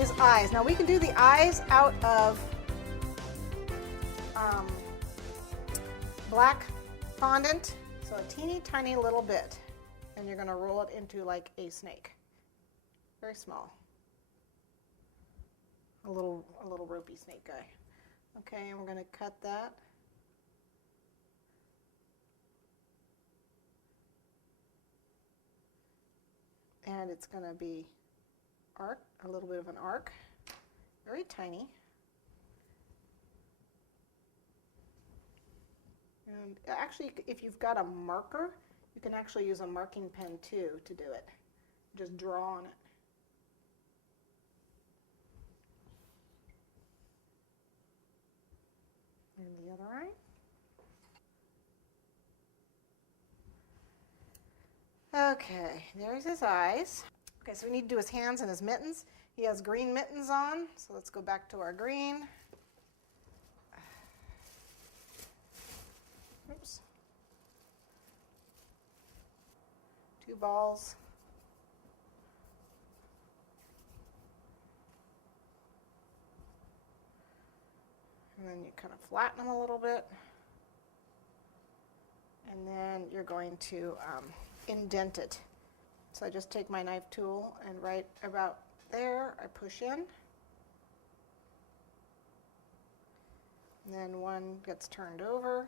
his eyes. Now we can do the eyes out of black fondant, so a teeny tiny little bit, and you're going to roll it into like a snake, very small, a little ropey snake guy. Okay, and we're going to cut that. And it's going to be arc, a little bit of an arc, very tiny. And actually, if you've got a marker, you can actually use a marking pen too to do it. Just draw on it. And the other eye. Okay, there's his eyes. Okay, so we need to do his hands and his mittens. He has green mittens on, so let's go back to our green. Oops. 2 balls. And then you kind of flatten them a little bit. And then you're going to indent it. So I just take my knife tool and right about there, I push in. And then one gets turned over.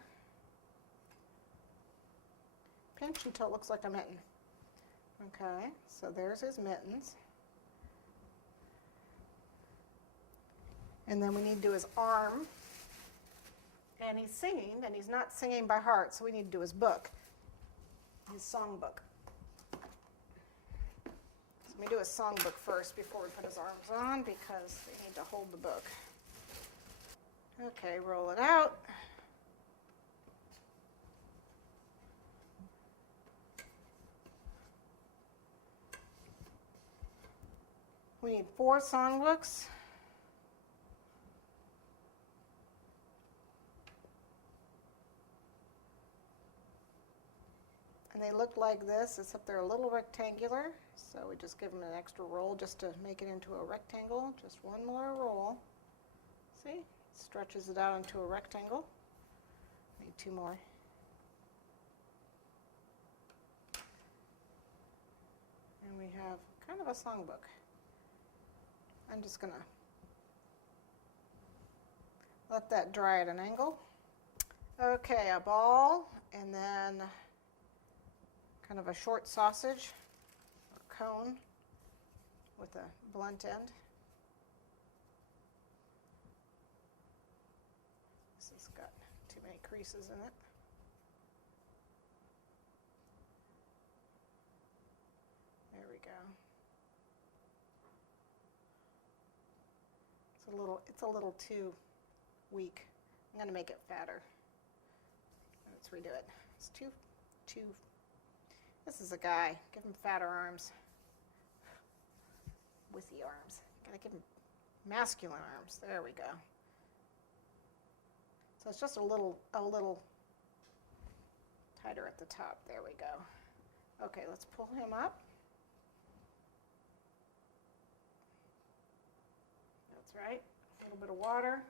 Pinch until it looks like a mitten. Okay, so there's his mittens. And then we need to do his arm. And he's singing, and he's not singing by heart, so we need to do his book, his songbook. So we do his songbook first before we put his arms on, because they need to hold the book. Okay, roll it out. We need 4 songbooks. And they look like this, except they're a little rectangular. So we just give them an extra roll just to make it into a rectangle. Just one more roll. See? Stretches it out into a rectangle. Need 2 more. And we have kind of a songbook. I'm just going to let that dry at an angle. Okay, a ball, and then kind of a short sausage or cone with a blunt end. This has got too many creases in it. There we go. It's a little too weak. I'm going to make it fatter. Let's redo it. It's too. This is a guy. Give him fatter arms. Withy arms. Gotta give him masculine arms. There we go. So it's just a little tighter at the top. There we go. Okay, let's pull him up. That's right. A little bit of water.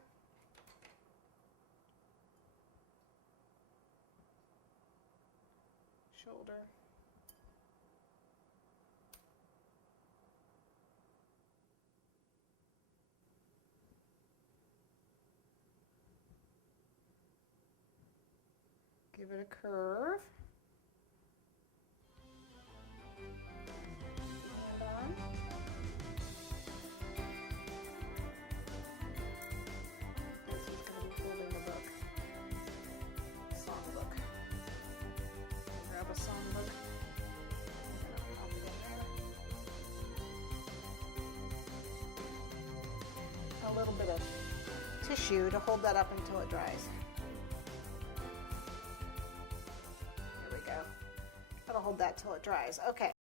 Shoulder. Give it a curve. And on. This is going to be holding the book. Songbook. Grab a songbook. Pop it in there. A little bit of tissue to hold that up until it dries. Hold that till it dries. Okay.